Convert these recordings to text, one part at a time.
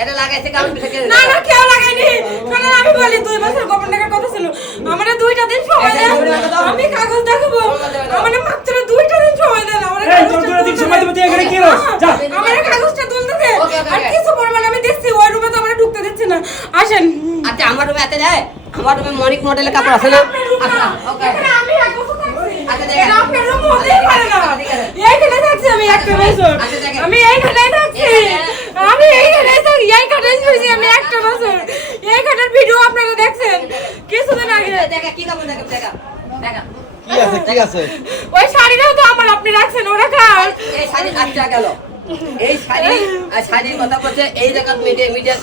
এটা লাগাইছে কারণ না না কেউ লাগাইনি শুনুন আমি বলি 2 বছর গোপন টাকার কথা ছিল আমারে 2টা দিন সময় দেন আমি কাগজ দেখাবো আমারে মাত্র 2টা দিন সময় দেন আমারে তোরা দিন সময় দিতে এখানে কি হলো যা আমারে কাগজটা তুলতে দে আর কিছু পরিমাণ আমি দেখছি ওই রুমে তো আমরা ঢুকতে দিচ্ছি না আসেন আচ্ছা আমার রুমে এত যায় আমার রুমে মনিক মডেলের কাপড় আছে না আচ্ছা ওকে আমি এক বছর থাকছি আচ্ছা দেখেন আপনার রুম হতেই পারে না এইখানে থাকছি আমি একটা বছর আমি এইখানে থাকছি আমি এইখানে থাকি এইখানে থাকছি আমি একটা বছর এইখানের ভিডিও আপনারা দেখছেন কিছুদিন আগে দেখা কি কাপড় দেখা দেখা দেখা কি আছে ওই শাড়িটাও তো আমার আপনি রাখছেন ওরা খান এই শাড়ি কাটটা গেল এই শাড়ি আর শাড়ির কথা বলছে এই জায়গা মিডিয়া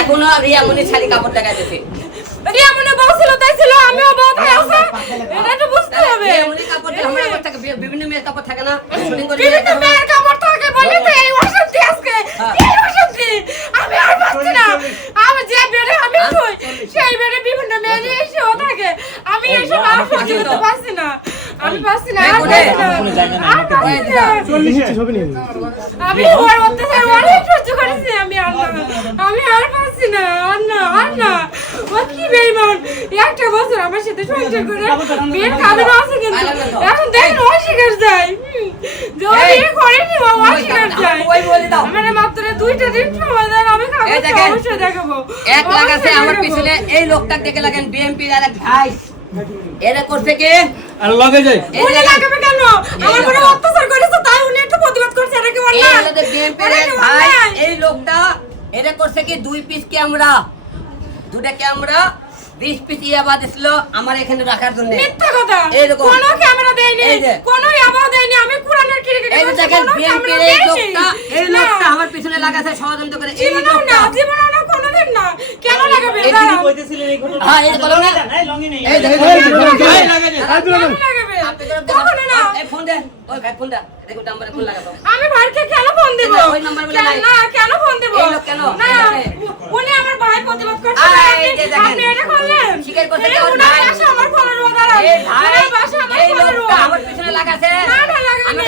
এখনো রিয়ামনির শাড়ি কাপড় দেখাইতেছে রিয়ামনি বউ ছিল তাই ছিল আমিও বউ তাই আছে এটা তো বুঝতে হবে রিয়ামনির কাপড় আমরা কাপড় থাকে বিভিন্ন মেয়ের কাপড় থাকে না শুটিং করে বিভিন্ন মেয়ের কাপড় থাকে বলে তো এই অশান্তি আজকে এই অশান্তি আমি আর পাচ্ছি না আমি যে বেডে আমি শুই সেই বেডে বিভিন্ন মেয়ে এসেও থাকে আমি এইসব আর সহ্য করতে পারছি না আমি পারছি না আমি ওর অত্যাচার অনেক সহ্য করেছি আমি আর পারছি না আর না ও কি বেইমান একটা বছর আমার সাথে সংসার করে বিয়ের কাবিন আছে কিন্তু এখন দেখেন অস্বীকার যায় যদি করেনি ও অস্বীকার যায় আমার মাত্র 2টা দিন সময় দেন আমি অবশ্যই দেখাবো 1 লাখ আছে আমার পিছনে এই লোকটা দেখে লাগেন বিএমপি এর এক ভাই এরা করছে কি আর লগে যাই উনি লাগাবে কেন আমার উপরে অত্যাচার করেছে তাই উনি একটু প্রতিবাদ করছে এটা কি এই অন্যায় আমাদের বিএমপি এর ভাই এই লোকটা এরা করছে কি 2 পিস ক্যামেরা 2টা ক্যামেরা 20 পিস ইয়াবা দিছিল আমার এখানে রাখার জন্য মিথ্যা কথা এইরকম কোনো ক্যামেরা দেয়নি কোনো ইয়াবা দেয়নি আমি কোরআনের ক্রিকেট এই যে দেখেন বিএমপি এর এই লোকটা আমার পিছনে লাগাছে ষড়যন্ত্র করে এই লোকটা জীবনে না কোনোদিন না কেন লাগাবে এই তুমি কইতেছিলেন এই ঘটনা হ্যাঁ এই বলো না এই লঙ্গি নেই এই দেখেন লাগাবে কখনো না এই ফোন দে ওই ভাই ফোন দে দেখো নাম্বারে ফোন লাগাবো আমি ভাইকে কেন ফোন দেব ওই নাম্বার বলে নাই না কেন ফোন দেব এই লোক কেন না উনি আমার ভাই প্রতিবাদ করছে আপনি এটা করলেন স্বীকার করতে এই উনার বাসা আমার ফোনের ওদারা এই ভাই উনার বাসা আমার এই ফোনের লোকটা আমার পিছনে লাগাছে না না লাগাবে আমি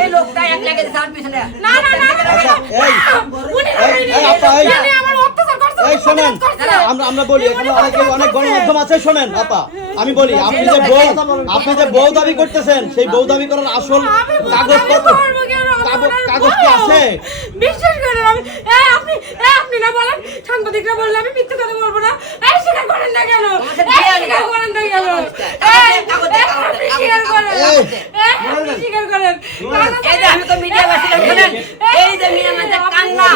এই লোকটা এক লাগাছে তার পিছনে না না না এই উনি এই আপা এই উনি আমার অত্যাচার করছে এই শুনেন আমরা বলি এখানে অনেক গণমাধ্যম আছে শুনেন আপা আমি বলি আপনি যে বউ দাবি করতেছেন সেই বউ দাবি করার আসল কাগজপত্র কাগজ কি আছে বিশ্বাস করেন আমি আপনি না বলেন সাংবাদিকরা বললে আমি মিথ্যে কথা বলবো না এই স্বীকার করেন না কেন স্বীকার করেন না কেন স্বীকার করেন এই যে আমি তো মিডিয়া বাসিলাম শুনেন এই যে মিয়া মানে কান্না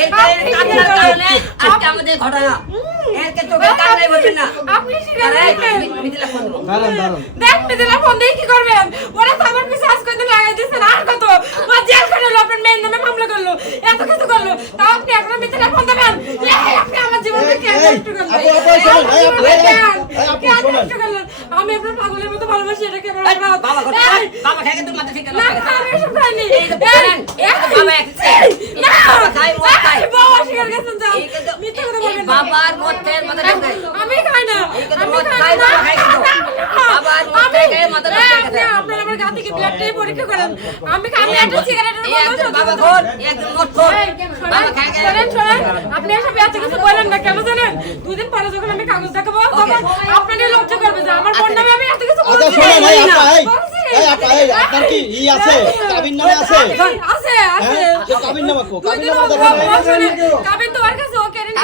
এই যে কান্নার কারণে আজকে আমাদের ঘটনা এরকে চোখে কান্নাই বলছেন না আপনি স্বীকার করেন মিডিয়া ফোন দেবো দেখ মিথিলা ফোন দিয়ে কি করবেন ওরা তো আমার পিছে আজ কত লাগাই দিয়েছেন আর কত ও জেল খাটালো আপনার মেয়ের নামে মামলা করলো এত কিছু করলো তাও আপনি এখন মিথিলা ফোন দেবেন আপনি আমার জীবনকে কেন নষ্ট করলেন আমি আপনার পাগলের মতো ভালোবাসি এটা কেন বাবা খাইকে তোর মাথা ঠিক না আমি এসব খাইনি এই তো বলেন বাবা একছে বাবা খাই মদ খাই বাবা স্বীকার করেছেন যাও মিথ্যা কথা বলবেন বাবার মধ্যে মাথা ঠিক নাই আমি খাই না আমি খাই না বাবার মধ্যে গায়ে মাথা ঠিক আছে আপনারা আমার গা থেকে ব্লাডটাই পরীক্ষা করেন আমি একটা সিগারেটের একজন বাবা খোর একজন মদ খোর বাবা খাই শোনেন আপনি এসব এত কিছু বলেন না কেন জানেন 2 দিন পরে যখন আমি কাগজ দেখাবো তখন আপনাদের লজ্জা করবে যে আমার বোন নামে আমি এত কিছু আচ্ছা শুনেন এই আপা এই আপনার কি আছে কাবিন নামে আছে আছে কাবিন নামে কাবিন নামে কাবিন তো আর কাছে ওকে রেডি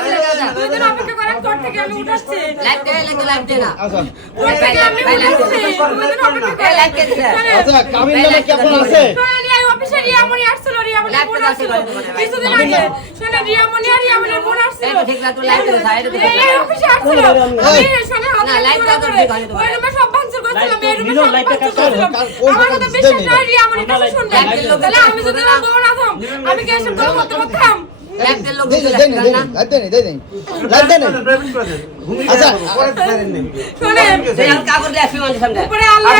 2 দিন অপেক্ষা করেন কোর্ট থেকে আমি উঠাচ্ছি লাইভ দে না আচ্ছা কোর্ট থেকে আমি উঠাচ্ছি 2 দিন অপেক্ষা করেন লাইভ দে আচ্ছা কাবিন নামে কি আপনার আছে এই অফিসে রিয়ামনি আসছিল রিয়ামনি বোন আসছিল কিছুদিন আগে শুনে রিয়ামনি আর রিয়ামনির বোন আসছিল ঠিক না তুই লাইভ দে এই অফিসে আসছিল আমি শুনে না লাইভ দাও তো ঠিক হয় ওই রুমে সব ভাঙচুর করছিলাম এই রুমে নিলো লাইভটা কাজ করো আমার কথা বিশ্বাস নাই রিয়ামনি কথা শুনবে তাহলে আমি যদি না বোন আছম আমি কি এসব কথা বলতে পারতাম লাইভ দে লোক দেন আচ্ছা শুনেন কাগজ দে আসবি মানে সামনে উপরে আল্লাহ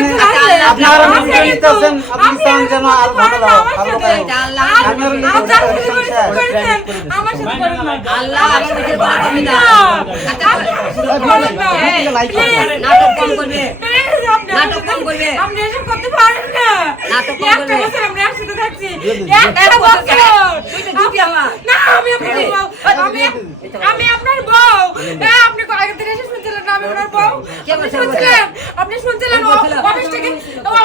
আপনারা ভিডিও নিতেছেন আপনি চান যেন আর ভালো দাও ভালো দাও আমার সাথে করেন না আল্লাহ আমাদের বলা কবি না নাটক কম করবে নাটক কম করবে আপনি এসব করতে পারেন না নাটক কম একটা করবে বছর আমরা একসাথে থাকছি একটা বছর কি আমার? না আমি আপনার বউ আমি আপনার বউ আপনি আগে থেকে এসে শুনছিলেন না আমি আপনার বউ কে বলছে? আপনি শুনছিলেন কে বলছিল?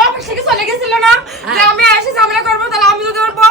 অফিস থেকে চলে গেছিল না যে আমি এসে ঝামেলা করবো তাহলে আমি যদি ওর বউ